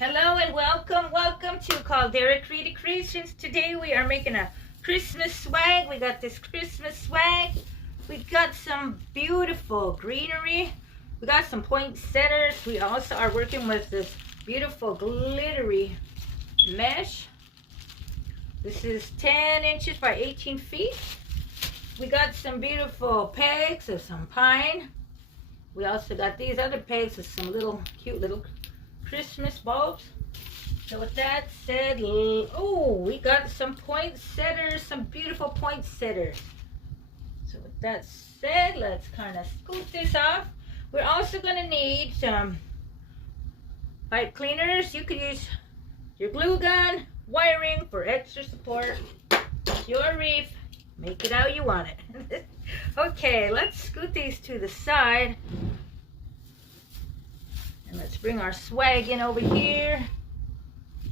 Hello and welcome to Caldera Creations. Today we are making a Christmas swag. We got this Christmas swag. We got some beautiful greenery. We got some poinsettias. We also are working with this beautiful glittery mesh. This is 10 inches by 18 feet. We got some beautiful pegs of some pine. We also got these other pegs of some cute little Christmas bulbs. So with that said, oh, we got some poinsettias, some beautiful poinsettias. So with that said, let's kind of scoop this off. We're also going to need some pipe cleaners. You could use your glue gun, wiring for extra support. It's your reef. Make it how you want it. Okay, let's scoot these to the side. And let's bring our swag in over here.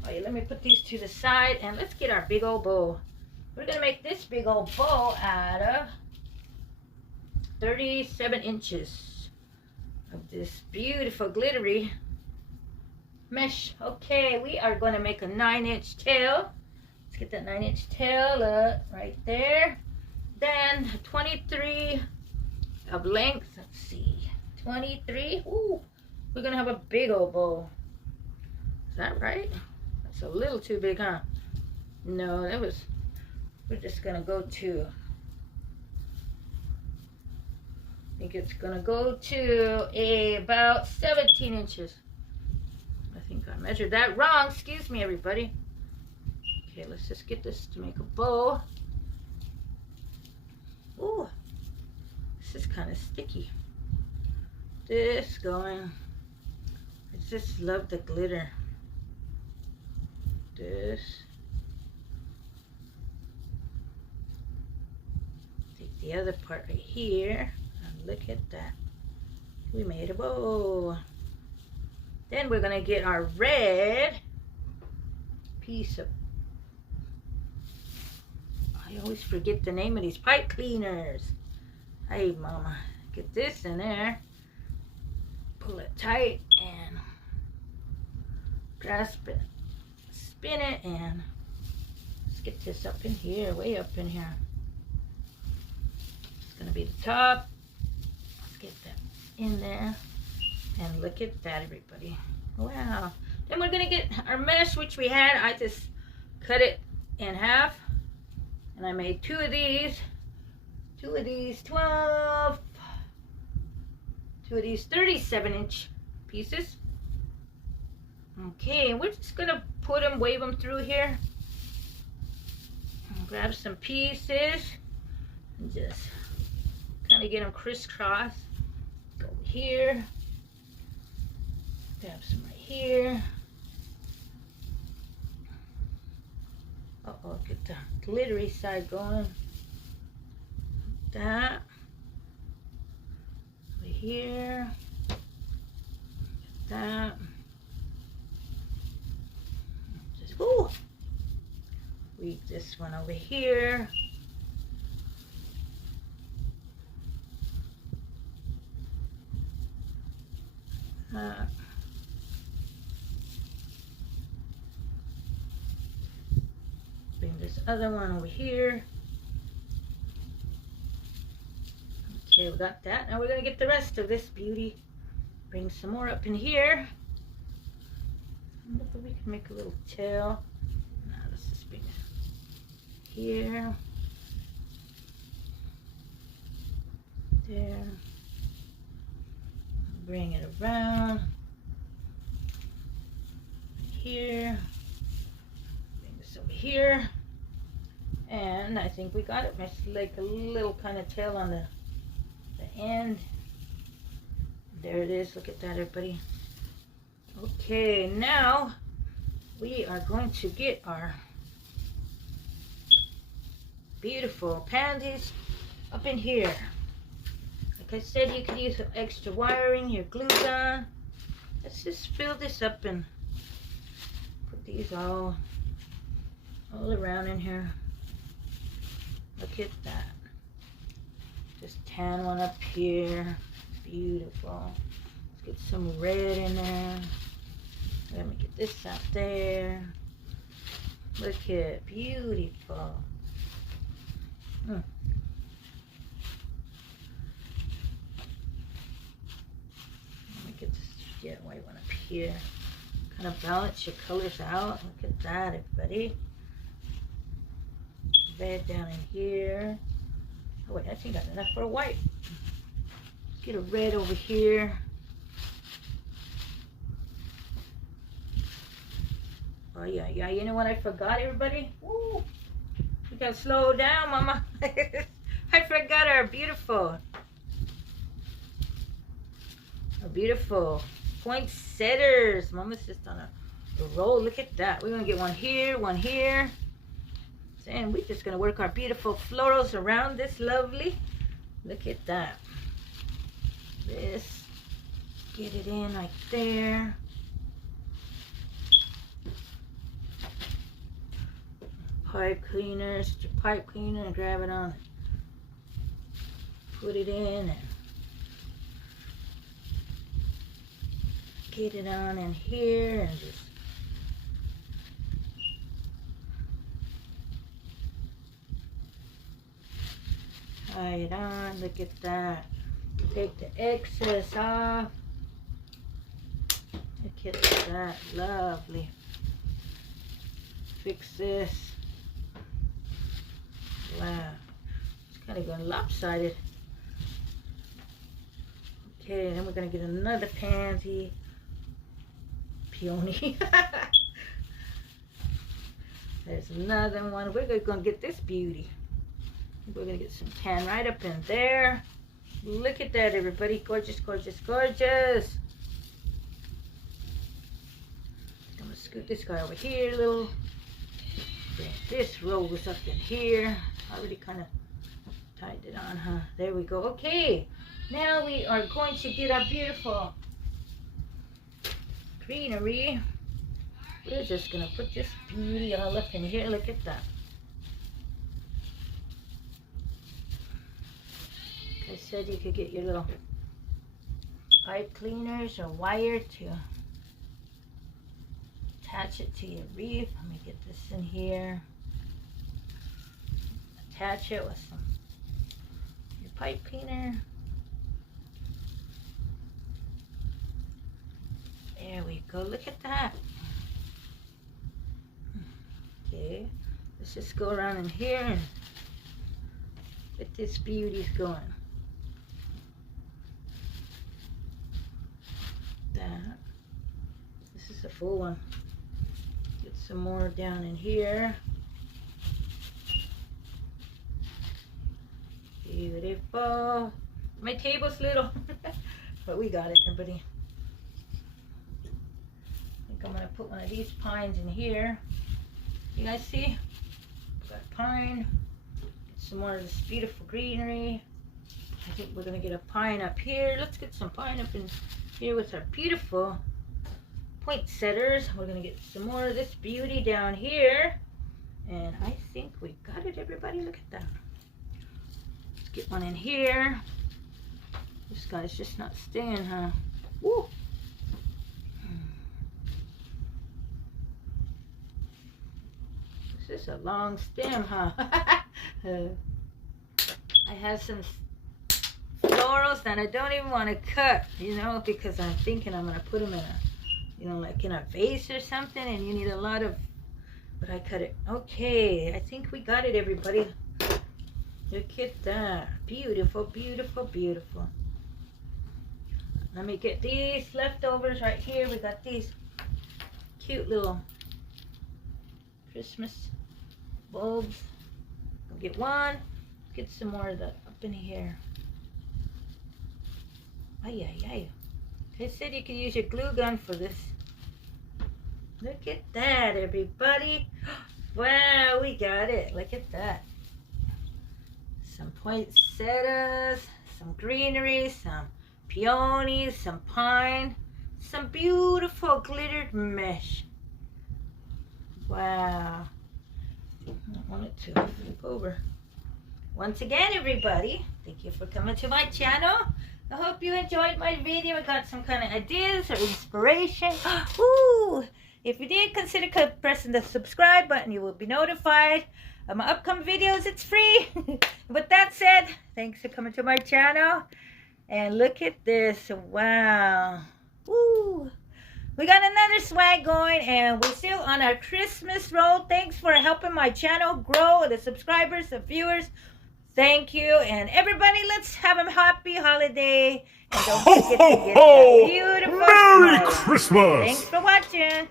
Oh yeah, let me put these to the side and let's get our big old bow. We're gonna make this big old bow out of 37 inches of this beautiful glittery mesh. Okay, we are gonna make a 9-inch tail. Let's get that 9-inch tail right there. Then 23 of length. Let's see, 23. Ooh. We're gonna have a big old bow. Is that right? That's a little too big, huh? No, we're just gonna go to, I think it's gonna go to about 17 inches. I think I measured that wrong. Excuse me, everybody. Okay, let's just get this to make a bow. Ooh, this is kind of sticky. This going. I just love the glitter. This. Take the other part right here. And look at that. We made a bow. Then we're going to get our red piece of... I always forget the name of these pipe cleaners. Hey, mama. Get this in there. Pull it tight and grasp it, spin it, and let's get this up in here, way up in here. It's gonna be the top. Let's get that in there, and look at that, everybody. Wow. Then we're gonna get our mesh, which we had. I just cut it in half, and I made two of these 12. Two of these 37-inch pieces. Okay, and we're just gonna put them, wave them through here. And grab some pieces and just kind of get them crisscross. Go here. Grab some right here. Uh-oh, get the glittery side going. That. Here, that, just weave this one over here. Bring this other one over here. Okay, we got that. Now we're going to get the rest of this beauty. Bring some more up in here. Look if we can make a little tail. Now let's just bring it here. There. Bring it around. Here. Bring this over here. And I think we got it. It's like a little kind of tail on the end. There it is. Look at that, everybody. Okay, now we are going to get our beautiful pansies up in here. Like I said, you could use some extra wiring, your glue gun. Let's just fill this up and put these all around in here. Look at that. Just tan one up here. Beautiful. Let's get some red in there. Let me get this out there. Look at beautiful. Let me get this white one up here. Kind of balance your colors out. Look at that, everybody. Red down in here. Oh wait, I think I got enough for a white. Get a red over here. Oh yeah, you know what I forgot, everybody? Woo! We gotta slow down, mama. I forgot our beautiful poinsettias. Mama's just on a roll. Look at that. We're gonna get one here, one here. And we're just gonna work our beautiful florals around this lovely. Look at that. This, get it in right there. Pipe cleaner, just your pipe cleaner and grab it on. Put it in and get it on in here and just tie it on. Look at that. Take the excess off. Look at that. Lovely. Fix this. Wow. It's kind of going lopsided. Okay, then we're going to get another pansy. Peony. There's another one. We're going to get this beauty. We're going to get some tan right up in there. Look at that, everybody. Gorgeous, gorgeous, gorgeous. I'm going to scoot this guy over here a little. Bring this rose up in here. Already kind of tied it on, huh? There we go. Okay. Now we are going to get our beautiful greenery. We're just going to put this beauty all up in here. Look at that. Like I said, you could get your little pipe cleaners or wire to attach it to your wreath. Let me get this in here. Attach it with your pipe cleaner. There we go. Look at that. Okay. Let's just go around in here and get this beauty going. That. This is a full one. Get some more down in here. Beautiful. My table's little, but we got it, everybody. I think I'm gonna put one of these pines in here. You guys see? Got pine. Get some more of this beautiful greenery. I think we're gonna get a pine up here. Let's get some pine up in here with our beautiful poinsettias. We're gonna get some more of this beauty down here. And I think we got it, everybody. Look at that. Let's get one in here. This guy's just not staying, huh? Woo! This is a long stem, huh? I have some florals that I don't even want to cut, you know, because I'm thinking I'm going to put them in a, you know, like in a vase or something, and you need a lot of, but I cut it. Okay, I think we got it, everybody. Look at that. Beautiful, beautiful, beautiful. Let me get these leftovers right here. We got these cute little Christmas bulbs. I'll get one. Get some more of that up in here. Ay, ay, ay. They said you can use your glue gun for this. Look at that, everybody. Wow, we got it. Look at that. Some poinsettias, some greenery, some peonies, some pine, some beautiful glittered mesh. Wow. I don't want it to flip over. Once again, everybody, thank you for coming to my channel. I hope you enjoyed my video. I got some kind of ideas or inspiration. Ooh! If you did, consider pressing the subscribe button. You will be notified of my upcoming videos. It's free. With that said, thanks for coming to my channel. And look at this. Wow. Woo! We got another swag going, and we're still on our Christmas roll. Thanks for helping my channel grow, the subscribers, the viewers. Thank you. And everybody, let's have a happy holiday. And don't forget to get that beautiful Merry smile. Christmas! Thanks for watching.